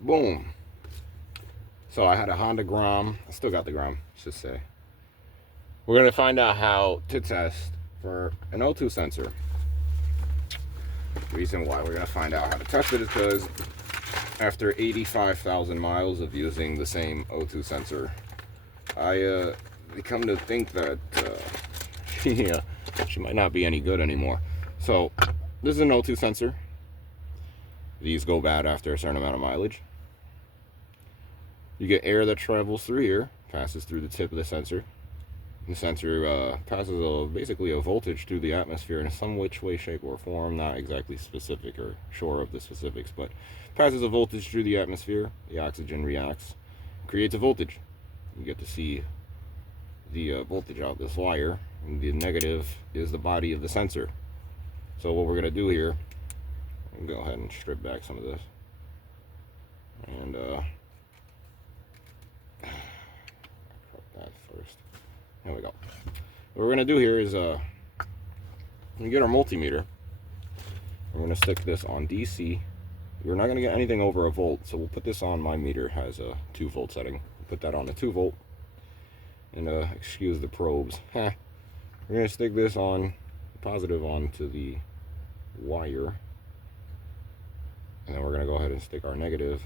Boom. So I had a Honda Grom. I still got the Grom, I should say. We're going to find out how to test for an O2 sensor. The reason why we're going to find out how to test it is because after 85,000 miles of using the same O2 sensor, I come to think that she might not be any good anymore. So this is an O2 sensor. These go bad after a certain amount of mileage. You get air that travels through here, passes through the tip of the sensor. The sensor passes basically a voltage through the atmosphere in some which way, shape, or form. Not exactly specific or sure of the specifics, but passes a voltage through the atmosphere. The oxygen reacts, creates a voltage. You get to see the voltage out this wire, and the negative is the body of the sensor. So what we're going to do here, I'll go ahead and strip back some of this. And that first. There we go. What we're going to do here is we get our multimeter. We're going to stick this on DC. We're not going to get anything over a volt, so we'll put this on. My meter has a 2 volt setting. We'll put that on a 2 volt. And excuse the probes. We're going to stick this on positive onto the wire. And then we're going to go ahead and stick our negative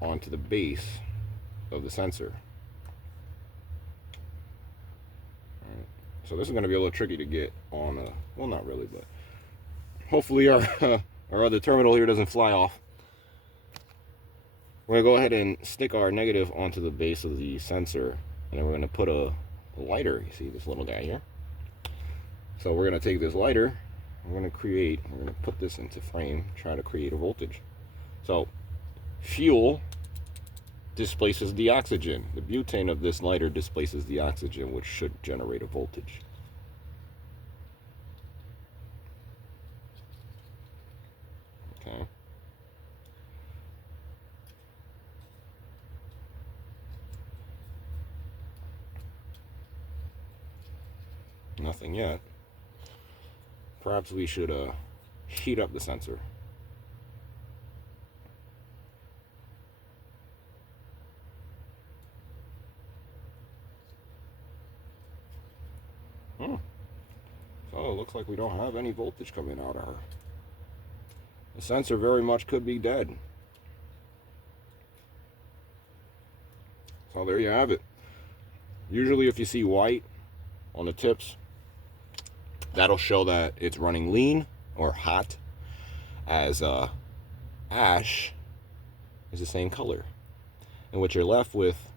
onto the base of the sensor. Alright. So this is going to be a little tricky to get on, well, not really, but hopefully our other terminal here doesn't fly off. We're going to go ahead and stick our negative onto the base of the sensor, and then we're going to put a lighter. You see this little guy here? So we're going to take this lighter, we're going to put this into frame, try to create a voltage. So fuel displaces the oxygen. The butane of this lighter displaces the oxygen, which should generate a voltage. Okay. Nothing yet. Perhaps we should heat up the sensor. So it looks like we don't have any voltage coming out of her. The sensor very much could be dead. So there you have it. Usually if you see white on the tips, that'll show that it's running lean or hot, as ash is the same color. And what you're left with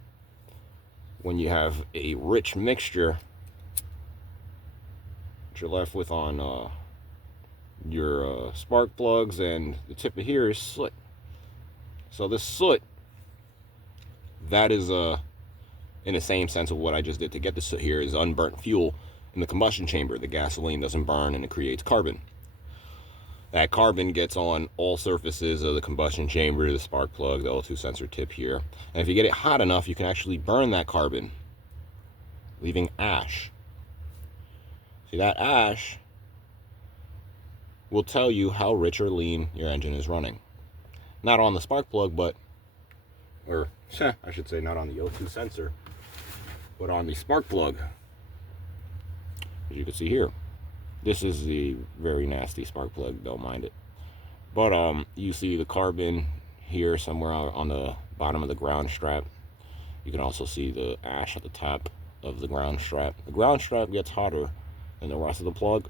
when you have a rich mixture, what you're left with on your spark plugs and the tip of here is soot. So this soot, that is in the same sense of what I just did to get the soot here, is unburnt fuel in the combustion chamber. The gasoline doesn't burn and it creates carbon. That carbon gets on all surfaces of the combustion chamber, the spark plug, the O2 sensor tip here. And if you get it hot enough, you can actually burn that carbon, leaving ash. See, that ash will tell you how rich or lean your engine is running. Not on the spark plug, or I should say not on the O2 sensor, but on the spark plug. As you can see here, this is the very nasty spark plug, don't mind it. But you see the carbon here somewhere on the bottom of the ground strap. You can also see the ash at the top of the ground strap. The ground strap gets hotter than the rest of the plug,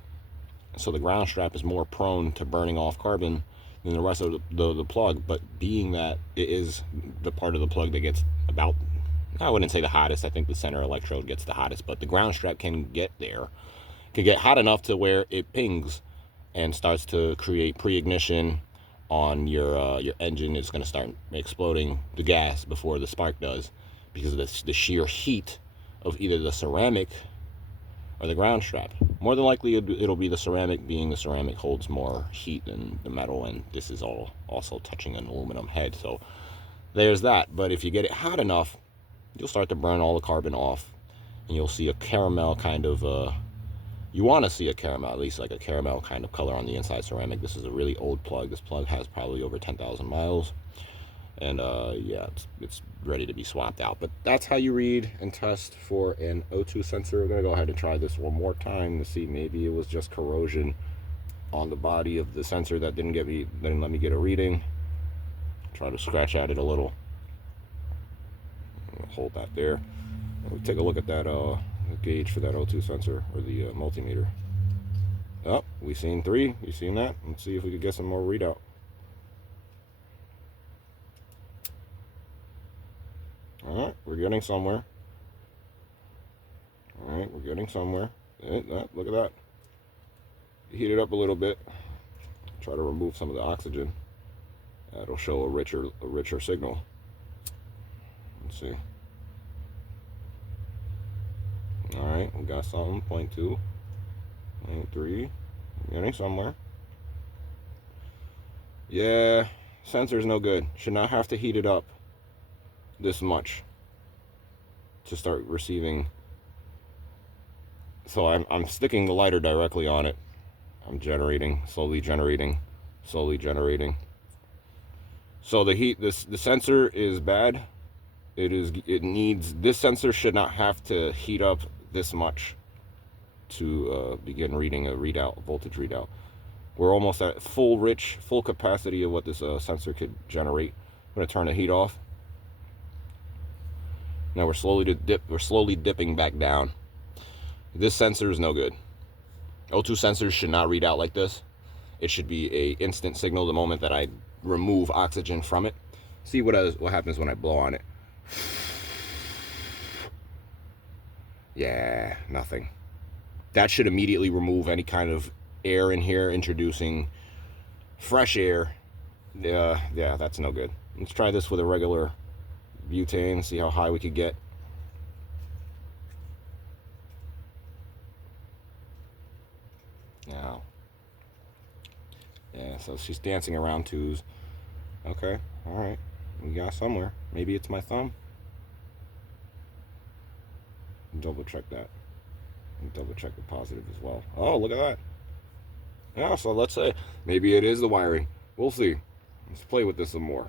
so the ground strap is more prone to burning off carbon than the rest of the plug. But being that it is the part of the plug that gets about, I wouldn't say the hottest, I think the center electrode gets the hottest, but the ground strap can get there, can get hot enough to where it pings and starts to create pre-ignition on your engine. It's going to start exploding the gas before the spark does, because of the sheer heat of either the ceramic or the ground strap. More than likely it'll be the ceramic, being the ceramic holds more heat than the metal, and this is all also touching an aluminum head, so there's that. But if you get it hot enough, you'll start to burn all the carbon off, and you'll see a caramel kind of you want to see a caramel, at least like a caramel kind of color on the inside ceramic. This is a really old plug. This plug has probably over 10,000 miles. And yeah, it's ready to be swapped out. But that's how you read and test for an O2 sensor. I'm gonna go ahead and try this one more time to see, maybe it was just corrosion on the body of the sensor that didn't let me get a reading. Try to scratch at it a little. Hold that there. We'll take a look at that gauge for that O2 sensor, or the multimeter. Oh, we seen 3. You seen that? Let's see if we could get some more readout. All right, we're getting somewhere. All right, we're getting somewhere. Look at that. Heat it up a little bit. Try to remove some of the oxygen. That'll show a richer signal. Let's see. All right, we got something. 0.2, 0.3. Getting somewhere. Yeah, sensor's no good. Should not have to heat it up this much to start receiving. So I'm sticking the lighter directly on it. I'm generating, slowly generating, slowly generating. So the heat, the sensor is bad. This sensor should not have to heat up this much to begin reading a voltage readout. We're almost at full capacity of what this sensor could generate. I'm gonna turn the heat off. Now we're slowly dipping back down. This sensor is no good. O2 sensors should not read out like this. It should be a instant signal the moment that I remove oxygen from it. See what happens when I blow on it. Yeah, nothing. That should immediately remove any kind of air in here, introducing fresh air. Yeah, that's no good. Let's try this with a regular butane, see how high we could get. Now, yeah, so she's dancing around 2s. Okay, all right, we got somewhere. Maybe it's my thumb. Double check that. And double check the positive as well. Oh, look at that. Yeah, so let's say maybe it is the wiring. We'll see. Let's play with this some more.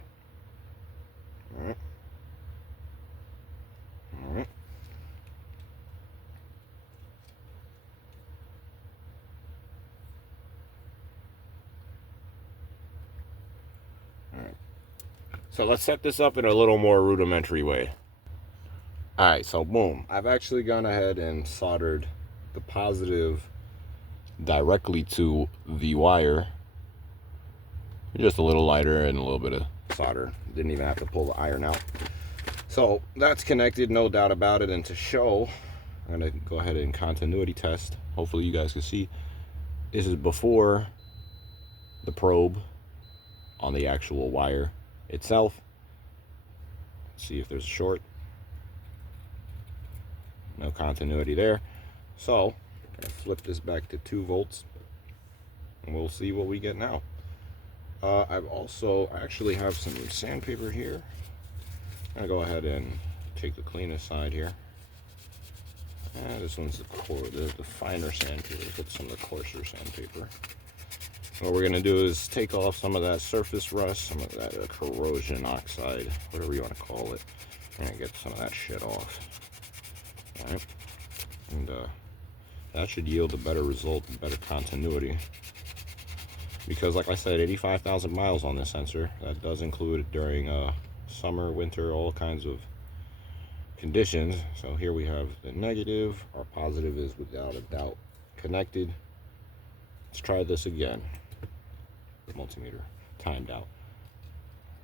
All right. All right. All right. So let's set this up in a little more rudimentary way. All right, so boom. I've actually gone ahead and soldered the positive directly to the wire. Just a little lighter and a little bit of solder. Didn't even have to pull the iron out. So that's connected, no doubt about it. And to show, I'm gonna go ahead and continuity test. Hopefully you guys can see. This is before the probe on the actual wire itself. Let's see if there's a short. No continuity there. So I'm gonna flip this back to 2 volts and we'll see what we get now. I actually have some sandpaper here. I'm gonna go ahead and take the cleanest side here. This one's the finer sandpaper. Put some of the coarser sandpaper. What we're gonna do is take off some of that surface rust, some of that corrosion oxide, whatever you want to call it. I'm gonna get some of that shit off. All right, and that should yield a better result, better continuity. Because like I said, 85,000 miles on this sensor. That does include during summer, winter, all kinds of conditions. So here we have the negative. Our positive is without a doubt connected. Let's try this again. The multimeter timed out.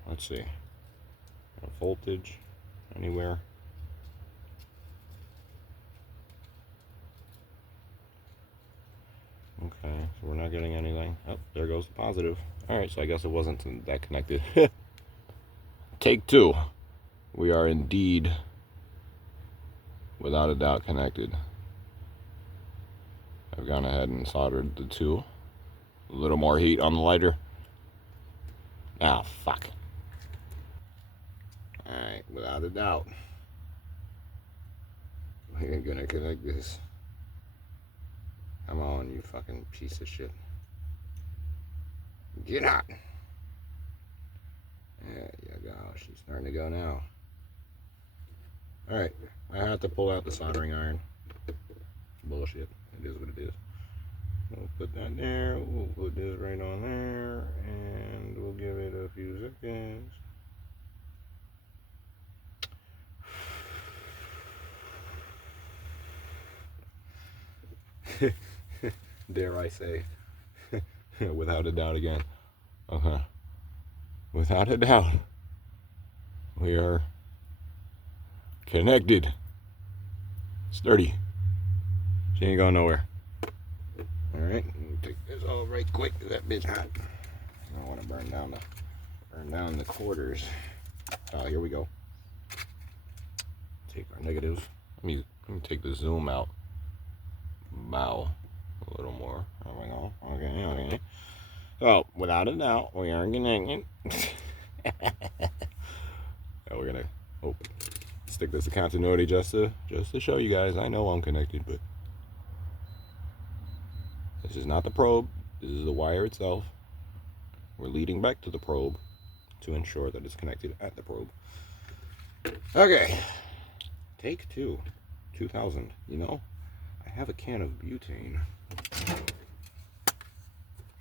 Let's see. Voltage anywhere. Okay, so we're not getting anything. Oh, there goes the positive. All right, so I guess it wasn't that connected. Take 2. We are indeed, without a doubt, connected. I've gone ahead and soldered the 2. A little more heat on the lighter. Ah, fuck. All right, without a doubt, we're gonna connect this. Come on, you fucking piece of shit. Get out. There you go. she's starting to go now. Alright, I have to pull out the soldering iron. Bullshit. It is what it is. We'll put that there. We'll put this right on there. And we'll give it a few seconds. Dare I say. Without a doubt again. Okay. Without a doubt. We are connected. Sturdy. She ain't going nowhere. Alright, take this all right quick. That bitch hot. I don't want to burn down the quarters. Here we go. Take our negatives. Let me take the zoom out. Bow a little more. There we go. Okay. So, without a doubt, we are connected. We're gonna stick this to continuity just to show you guys. I know I'm connected, but this is not the probe. This is the wire itself. We're leading back to the probe to ensure that it's connected at the probe. Okay. Take 2. 2000. You know, I have a can of butane.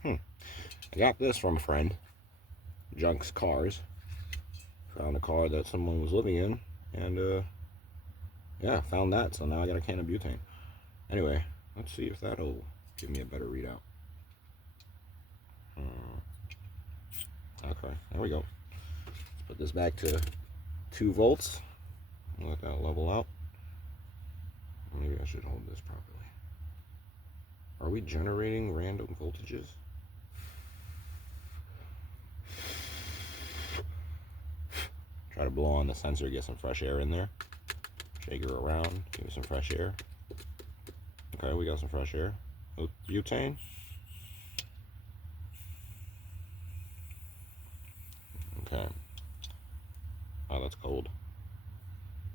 I got this from a friend. Junk's Cars. Found a car that someone was living in. And, yeah, found that. So now I got a can of butane. Anyway, let's see if that'll give me a better readout. Okay, there we go. Let's put this back to 2 volts. Let that level out. Maybe I should hold this properly. Are we generating random voltages? Try to blow on the sensor, get some fresh air in there. Shake her around, give me some fresh air. Okay, we got some fresh air. Butane. Okay. Oh, that's cold.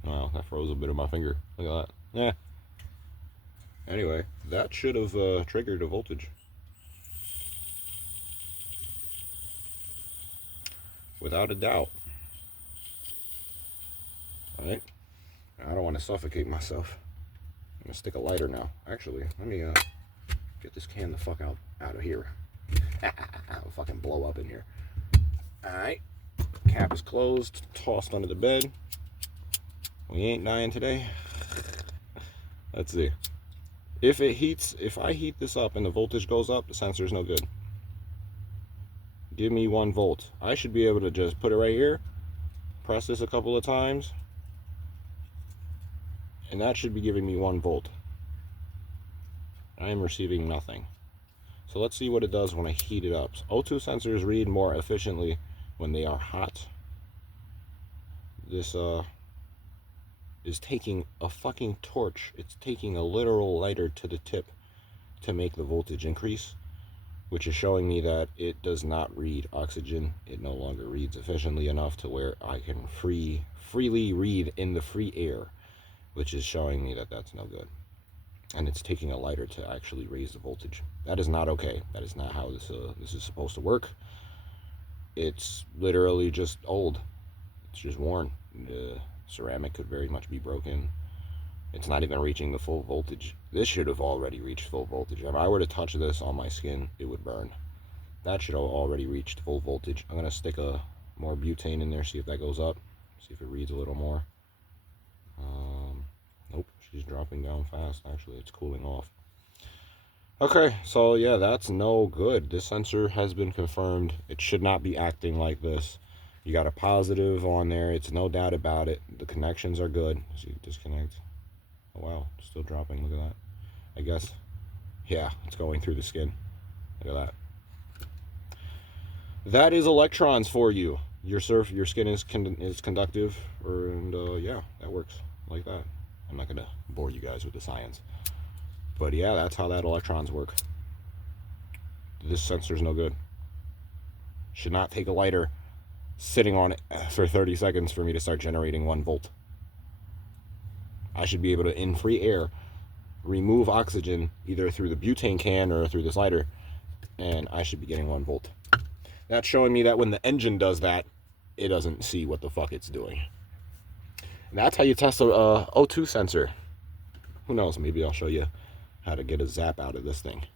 Wow, that froze a bit of my finger. Look at that. Yeah. Anyway, that should have triggered a voltage. Without a doubt. Alright. I don't want to suffocate myself. I'm going to stick a lighter now. Actually, let me get this can the fuck out of here. I'll fucking blow up in here. Alright. Cap is closed. Tossed under the bed. We ain't dying today. Let's see. If I heat this up and the voltage goes up, the sensor's no good. Give me 1 volt. I should be able to just put it right here. Press this a couple of times. And that should be giving me 1 volt. I am receiving nothing. So let's see what it does when I heat it up. O2 sensors read more efficiently when they are hot. This is taking a fucking torch. It's taking a literal lighter to the tip to make the voltage increase, which is showing me that it does not read oxygen. It no longer reads efficiently enough to where I can freely read in the free air, which is showing me that that's no good. And it's taking a lighter to actually raise the voltage. That is not okay. That is not how this is supposed to work. It's literally just old. It's just worn. The ceramic could very much be broken. It's not even reaching the full voltage. This should have already reached full voltage. If I were to touch this on my skin, it would burn. That should have already reached full voltage. I'm going to stick more butane in there, see if that goes up. See if it reads a little more. Nope, she's dropping down fast. Actually, it's cooling off. Okay, so yeah, that's no good. This sensor has been confirmed. It should not be acting like this. You got a positive on there. It's no doubt about it. The connections are good. See, disconnect. Oh, wow, still dropping. Look at that. I guess, yeah, it's going through the skin. Look at that. That is electrons for you. Your skin is conductive, and yeah, that works like that. I'm not gonna bore you guys with the science, but yeah, that's how that electrons work. This sensor's no good. Should not take a lighter sitting on it for 30 seconds for me to start generating 1 volt. I should be able to, in free air, remove oxygen either through the butane can or through this lighter, and I should be getting 1 volt. That's showing me that when the engine does that, it doesn't see what the fuck it's doing. And that's how you test a O2 sensor. Who knows? Maybe I'll show you how to get a zap out of this thing.